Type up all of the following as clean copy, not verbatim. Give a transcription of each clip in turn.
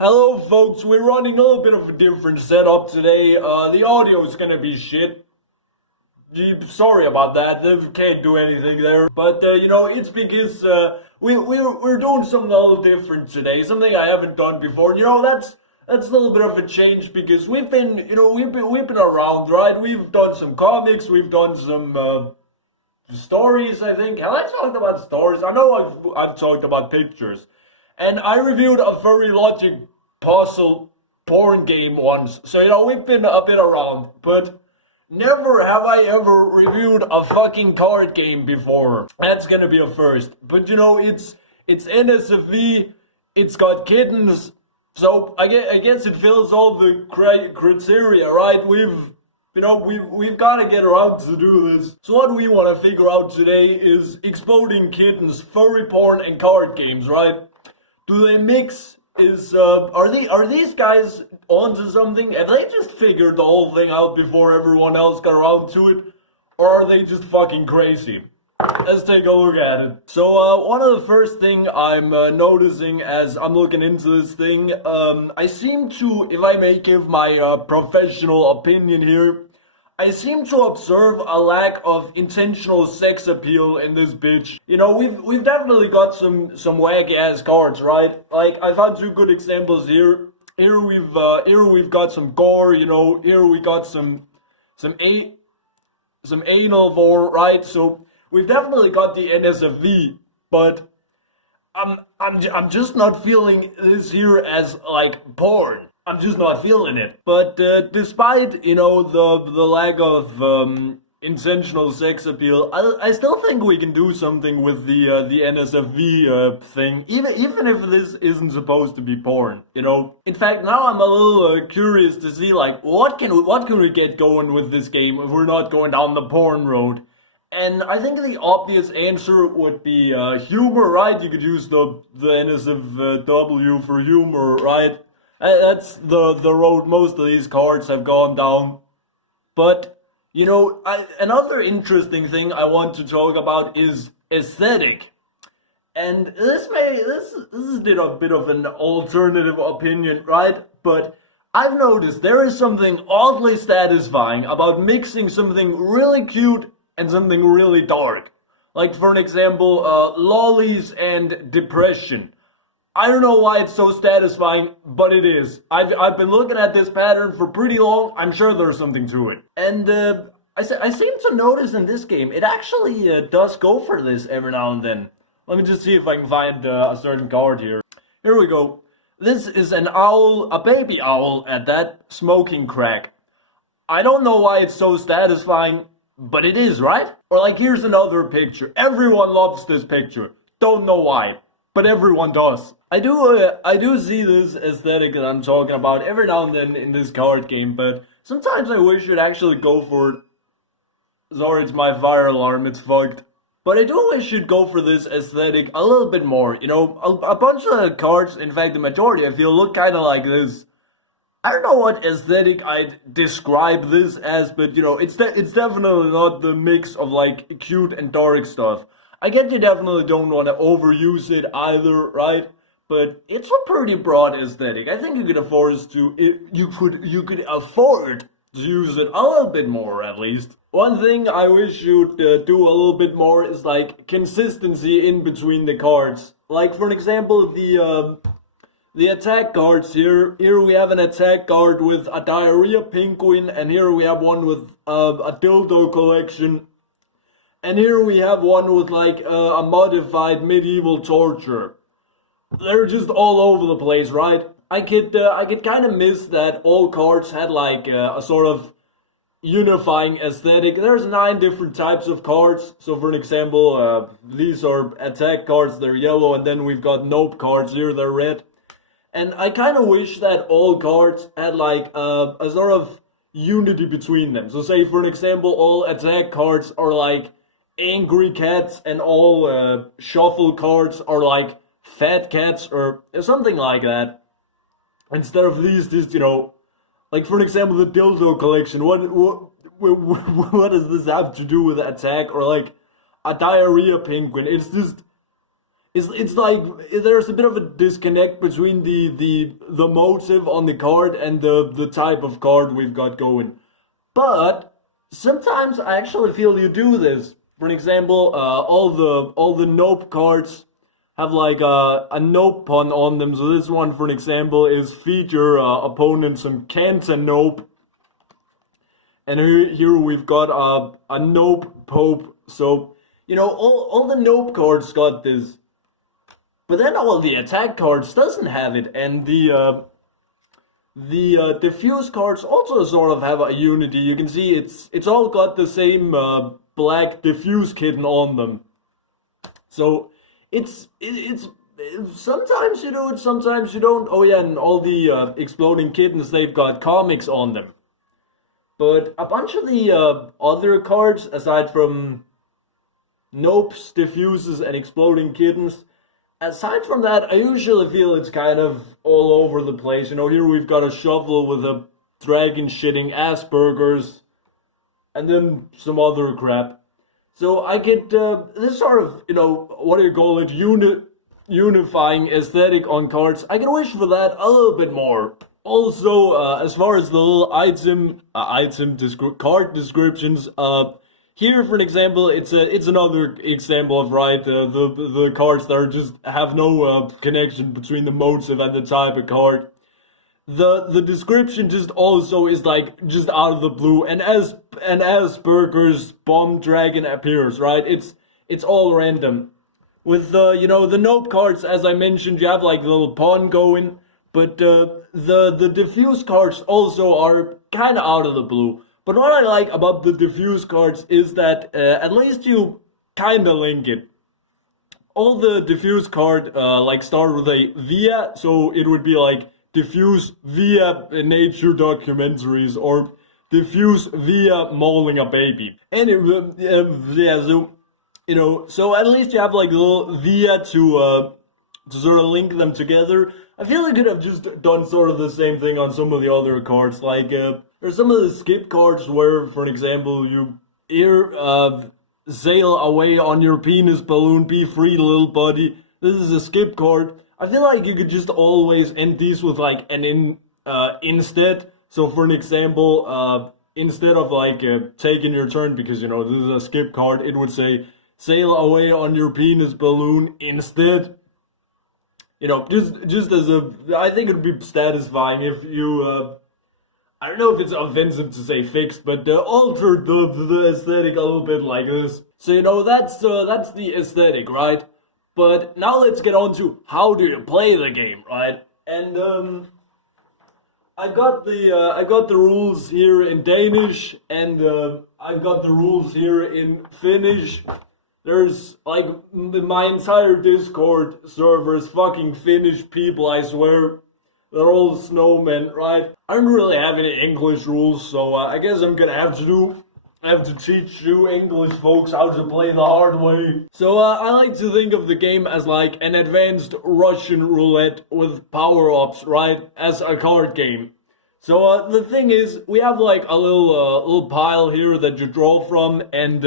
Hello folks, we're running a little bit of a different setup today. The audio is gonna be shit. Sorry about that, we can't do anything there. But it's because we're doing something a little different today, something I haven't done before. That's a little bit of a change because we've been around, right? We've done some comics, we've done some stories, I think. Have I talked about stories? I know I've talked about pictures. And I reviewed a very logic puzzle porn game once. So, we've been a bit around. But never have I ever reviewed a fucking card game before. That's gonna be a first. But it's NSFW, it's got kittens. So I guess it fills all the criteria, right? We've got to get around to do this. So what we want to figure out today is exploding kittens, furry porn, and card games, right? Do they mix? Are these guys onto something? Have they just figured the whole thing out before everyone else got around to it? Or are they just fucking crazy? Let's take a look at it. So, one of the first thing I'm noticing as I'm looking into this thing, I seem to, if I may give my professional opinion here, I seem to observe a lack of intentional sex appeal in this bitch. We've definitely got some wacky ass cards, right? Like I found two good examples here. Here we've got some gore. Here we got some anal vor, right? So we've definitely got the NSFW, but I'm just not feeling this here as like porn. I'm just not feeling it. But despite the lack of intentional sex appeal, I still think we can do something with the NSFW thing, even if this isn't supposed to be porn. In fact, now I'm a little curious to see like what can we get going with this game if we're not going down the porn road. And I think the obvious answer would be humor, right? You could use the NSFW for humor, right? That's the road most of these cards have gone down. But, another interesting thing I want to talk about is aesthetic. And this is a bit of an alternative opinion, right? But I've noticed there is something oddly satisfying about mixing something really cute and something really dark. Like, for an example, lollies and depression. I don't know why it's so satisfying, but it is. I've been looking at this pattern for pretty long. I'm sure there's something to it. And I seem to notice in this game, it actually does go for this every now and then. Let me just see if I can find a certain card here. Here we go. This is an owl, a baby owl at that, smoking crack. I don't know why it's so satisfying, but it is, right? Or like, here's another picture. Everyone loves this picture. Don't know why, but everyone does. I do see this aesthetic that I'm talking about every now and then in this card game, but sometimes I wish you'd actually go for it. Sorry, it's my fire alarm, it's fucked. But I do wish you'd go for this aesthetic a little bit more. A bunch of cards, in fact the majority I feel, look kind of like this. I don't know what aesthetic I'd describe this as, but it's definitely not the mix of like cute and dark stuff. I get you definitely don't want to overuse it either, right? But it's a pretty broad aesthetic. I think you could afford to use it a little bit more, at least. One thing I wish you'd do a little bit more is like consistency in between the cards. Like for an example, the attack cards here. Here we have an attack card with a diarrhea penguin, and here we have one with a dildo collection. And here we have one with like a modified medieval torture. They're just all over the place, right? I could kind of miss that all cards had like a sort of unifying aesthetic. There's 9 different types of cards. So for an example, these are attack cards, they're yellow, and then we've got nope cards here, they're red. And I kind of wish that all cards had like a sort of unity between them. So say for an example, all attack cards are like angry cats, and all shuffle cards are like fat cats or something like that. Instead of these like for an example, the dildo collection. What does this have to do with attack? Or like a diarrhea penguin? it's like there's a bit of a disconnect between the motive on the card and the type of card we've got going. But sometimes I actually feel you do this. For example, all the nope cards have like a nope pun on them. So this one, for example, is feature opponents some can't and nope. And here we've got a nope pope. So, all the nope cards got this. But then all the attack cards doesn't have it. And the diffuse cards also sort of have a unity. You can see it's all got the same black diffuse kitten on them. So it's sometimes you do it, sometimes you don't. Oh yeah, and all the exploding kittens, they've got comics on them. But a bunch of the other cards, aside from nopes, diffuses, and exploding kittens, aside from that, I usually feel it's kind of all over the place. Here we've got a shovel with a dragon shitting Asperger's, and then some other crap. So I get this sort of, what do you call it, unifying aesthetic on cards. I can wish for that a little bit more. Also, as far as the little card descriptions, here, for an example, it's another example of the cards that just have no connection between the motive and the type of card. The description just also is like just out of the blue, and as Asperger's bomb dragon appears, right? It's all random. With the nope cards, as I mentioned, you have like the little pawn going, but the diffuse cards also are kind of out of the blue. But what I like about the diffuse cards is that at least you kind of link it. All the diffuse card start with a via, so it would be like diffuse via nature documentaries or diffuse via mauling a baby. Anyway, so at least you have like a little via to sort of link them together. I feel I could have just done sort of the same thing on some of the other cards. Like, there's some of the skip cards where, for example, you hear sail away on your penis balloon, be free, little buddy. This is a skip card. I feel like you could just always end these with like an instead. So, for an example, instead of like taking your turn, because this is a skip card, it would say sail away on your penis balloon instead. Just as I think it would be satisfying if you, I don't know if it's offensive to say fixed, but altered the aesthetic a little bit like this. So, that's the aesthetic, right? But now let's get on to how do you play the game, right? And, I got the rules here in Danish, and I've got the rules here in Finnish. There's, like, my entire Discord server is fucking Finnish people, I swear. They're all snowmen, right? I don't really have any English rules, so I guess I'm gonna have to teach you English folks how to play the hard way. So I like to think of the game as like an advanced Russian roulette with power-ups, right? As a card game. So the thing is, we have like a little pile here that you draw from, and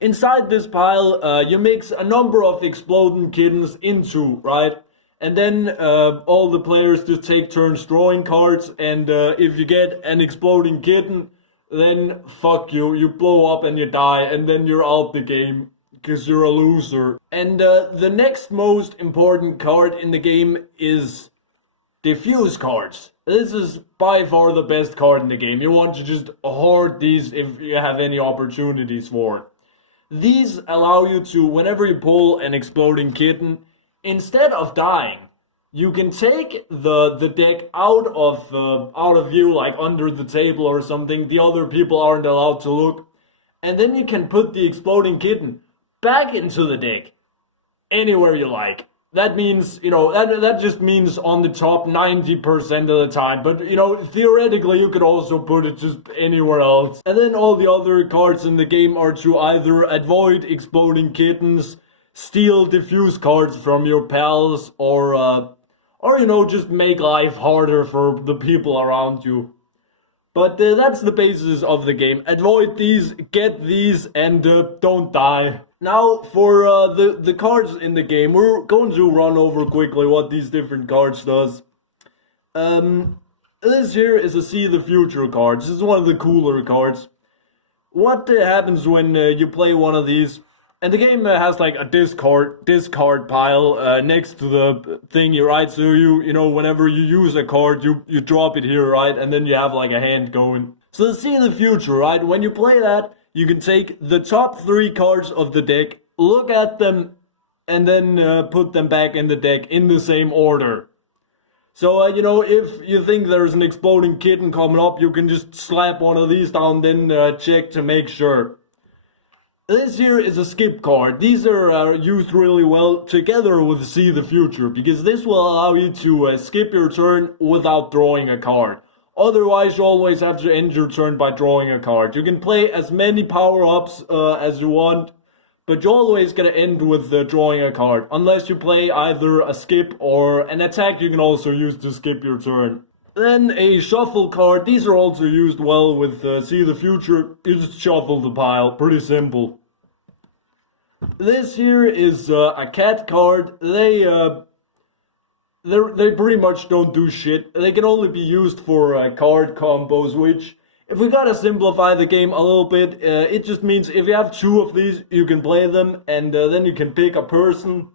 inside this pile, you mix a number of exploding kittens into, right? And then all the players just take turns drawing cards, and if you get an exploding kitten, then fuck you, you blow up and you die, and then you're out the game, because you're a loser. And the next most important card in the game is diffuse cards. This is by far the best card in the game. You want to just hoard these if you have any opportunities for it. These allow you to, whenever you pull an exploding kitten, instead of dying, you can take the deck out of view, like under the table or something. The other people aren't allowed to look. And then you can put the exploding kitten back into the deck, anywhere you like. That means, that just means on the top 90% of the time. But, theoretically, you could also put it just anywhere else. And then all the other cards in the game are to either avoid exploding kittens, steal diffuse cards from your pals, or just make life harder for the people around you. But that's the basis of the game. Avoid these, get these, and don't die. Now, for the cards in the game, we're going to run over quickly what these different cards does. This here is a See the Future card. This is one of the cooler cards. What happens when you play one of these? And the game has like a discard pile next to the thingy, right? So you know, whenever you use a card, you drop it here, right? And then you have like a hand going. So See the Future, right? When you play that, you can take the top 3 cards of the deck, look at them, and then put them back in the deck in the same order. So, you know, if you think there's an exploding kitten coming up, you can just slap one of these down, then check to make sure. This here is a skip card. These are used really well together with See the Future, because this will allow you to skip your turn without drawing a card. Otherwise, you always have to end your turn by drawing a card. You can play as many power-ups as you want, but you're always gonna end with drawing a card. Unless you play either a skip or an attack you can also use to skip your turn. Then a shuffle card. These are also used well with See the Future. You just shuffle the pile. Pretty simple. This here is a cat card. They pretty much don't do shit. They can only be used for card combos, which, if we gotta simplify the game a little bit, it just means if you have 2 of these, you can play them, and then you can pick a person,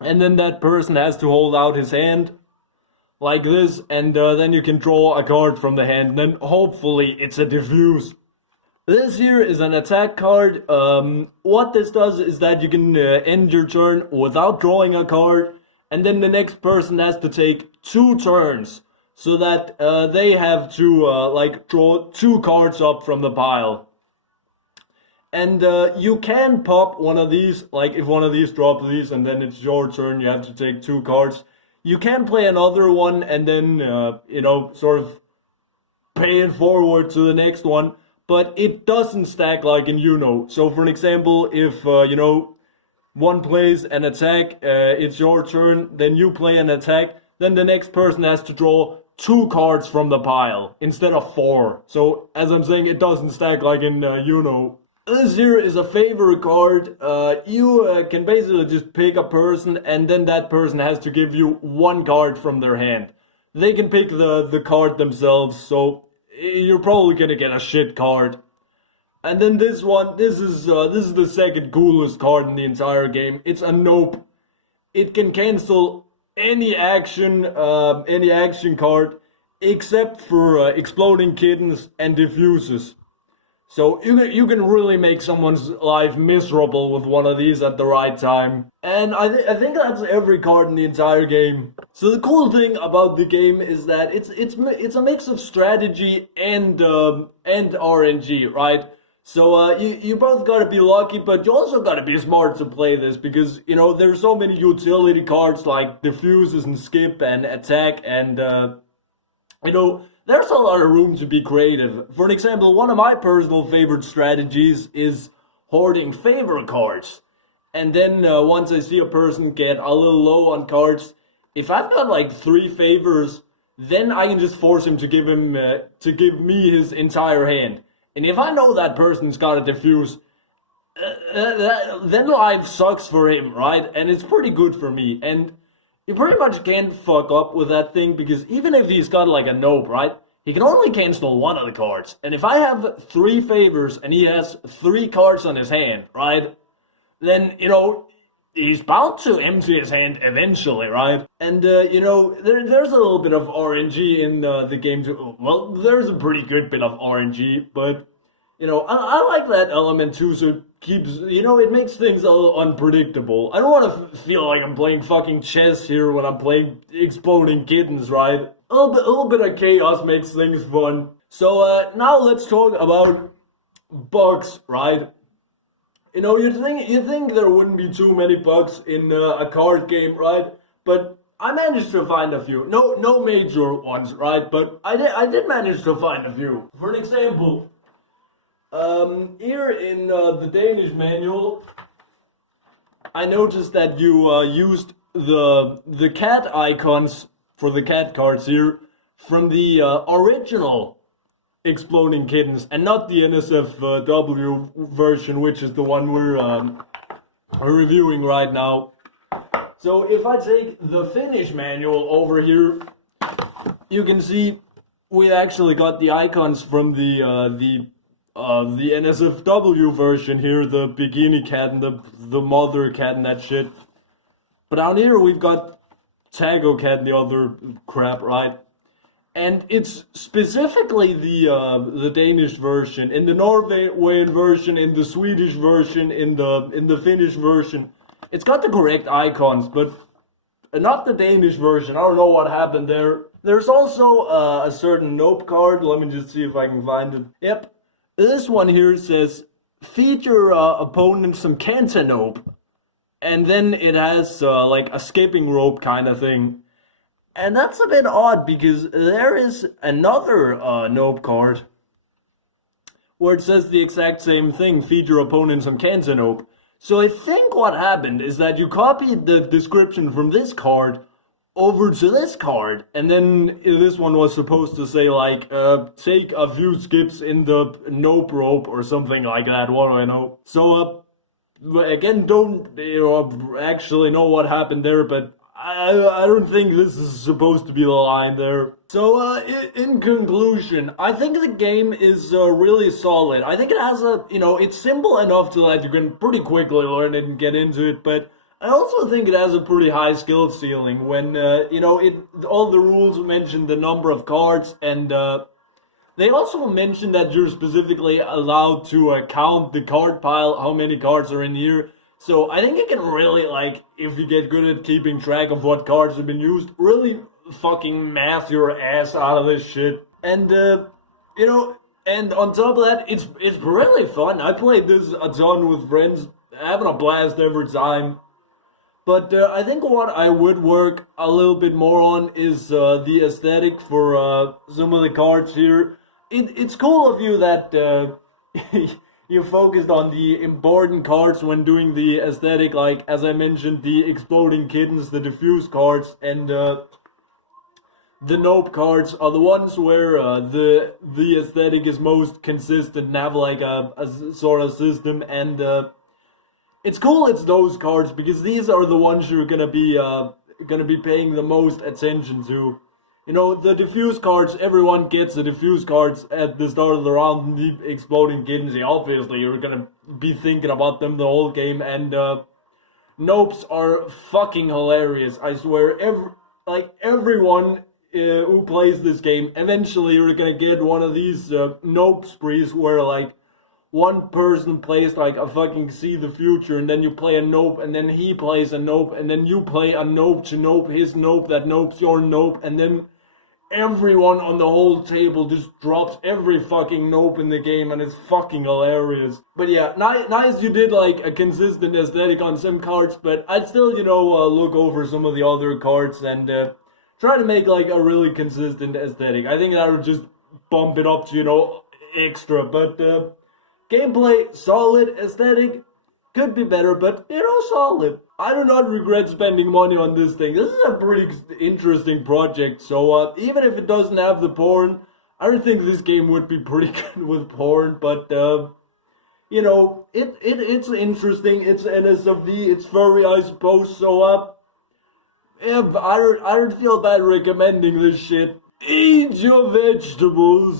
and then that person has to hold out his hand, like this, and then you can draw a card from the hand, and then hopefully it's a diffuse. This here is an attack card. What this does is that you can end your turn without drawing a card, and then the next person has to take 2 turns, so that they have to like draw 2 cards up from the pile. And you can pop one of these, like if one of these drops these and then it's your turn, you have to take 2 cards. You can play another one and then, you know, sort of pay it forward to the next one, but it doesn't stack like in Uno. So for an example, if, you know, one plays an attack, it's your turn, then you play an attack, then the next person has to draw 2 cards from the pile instead of 4. So as I'm saying, it doesn't stack like in Uno. This here is a favor card. You can basically just pick a person and then that person has to give you 1 card from their hand. They can pick the card themselves, so you're probably gonna get a shit card. And then this one, this is the second coolest card in the entire game. It's a Nope. It can cancel any action card except for exploding kittens and diffuses. So you can really make someone's life miserable with one of these at the right time. And I think that's every card in the entire game. So the cool thing about the game is that it's a mix of strategy and RNG, right? So you both gotta be lucky, but you also gotta be smart to play this, because, you know, there's so many utility cards like diffuses and skip and attack, and you know, there's a lot of room to be creative. For example, one of my personal favorite strategies is hoarding favor cards. And then once I see a person get a little low on cards, if I've got like 3 favors, then I can just force him to give me his entire hand. And if I know that person's got a diffuse, then life sucks for him, right? And it's pretty good for me. And you pretty much can't fuck up with that thing, because even if he's got like a Nope, right? He can only cancel 1 of the cards. And if I have 3 favors and he has 3 cards on his hand, right? Then, you know, he's bound to empty his hand eventually, right? And, you know, there's a little bit of RNG in the game too. Well, there's a pretty good bit of RNG, but, you know, I like that element too, so it keeps, you know, it makes things a little unpredictable. I don't want to feel like I'm playing fucking chess here when I'm playing exploding kittens, right? A little bit of chaos makes things fun. So now let's talk about bugs, right? You know, you think there wouldn't be too many bugs in a card game, right? But I managed to find a few. No major ones, right? But I did manage to find a few. For an example, here in the Danish manual, I noticed that you used the cat icons for the cat cards here from the original Exploding Kittens, and not the NSFW version, which is the one we're reviewing right now. So if I take the Finnish manual over here, you can see we actually got the icons from the NSFW version here, the bikini cat and the mother cat and that shit. But down here we've got Tago cat and the other crap, right? And it's specifically the Danish version, in the Norwegian version, in the Swedish version, in the Finnish version. It's got the correct icons, but not the Danish version. I don't know what happened there. There's also a certain nope card. Let me just see if I can find it. Yep, this one here says feed your opponent some cantaloupe, and then it has like a skipping rope kind of thing. And that's a bit odd because there is another nope card where it says the exact same thing, feed your opponent some cantaloupe. So I think what happened is that you copied the description from this card over to this card, and then this one was supposed to say like, take a few skips in the nope rope or something like that, what do I know. So again, don't actually know what happened there, but I don't think this is supposed to be the line there. So, in conclusion, I think the game is really solid. I think it has it's simple enough to that you can pretty quickly learn it and get into it, but I also think it has a pretty high skill ceiling when, all the rules mention the number of cards, and they also mention that you're specifically allowed to count the card pile, how many cards are in here. So I think you can really, if you get good at keeping track of what cards have been used, really fucking math your ass out of this shit. And, and on top of that, it's really fun. I played this a ton with friends, having a blast every time. But I think what I would work a little bit more on is the aesthetic for some of the cards here. It's cool of you that you focused on the important cards when doing the aesthetic, like, as I mentioned, the Exploding Kittens, the Diffuse cards, and the Nope cards are the ones where the aesthetic is most consistent and have, like, a sort of system, and it's cool it's those cards, because these are the ones you're gonna be paying the most attention to. You know, the diffuse cards, everyone gets the diffuse cards at the start of the round, and the Exploding Kittens, obviously you're gonna be thinking about them the whole game, and nopes are fucking hilarious, I swear. Everyone who plays this game, eventually you're gonna get one of these nope sprees where, like, one person plays like a fucking see the future, and then you play a nope, and then he plays a nope, and then you play a nope to nope his nope that nopes your nope, and then everyone on the whole table just drops every fucking nope in the game, and it's fucking hilarious. But yeah, nice you did like a consistent aesthetic on some cards, but I'd still, look over some of the other cards and try to make like a really consistent aesthetic. I think that would just bump it up to, extra, but gameplay, solid, aesthetic, could be better, but, solid. I do not regret spending money on this thing. This is a pretty interesting project, so even if it doesn't have the porn, I don't think this game would be pretty good with porn, but, it's interesting, it's NSFW, it's furry, I suppose, so, yeah, I don't feel bad recommending this shit. Eat your vegetables!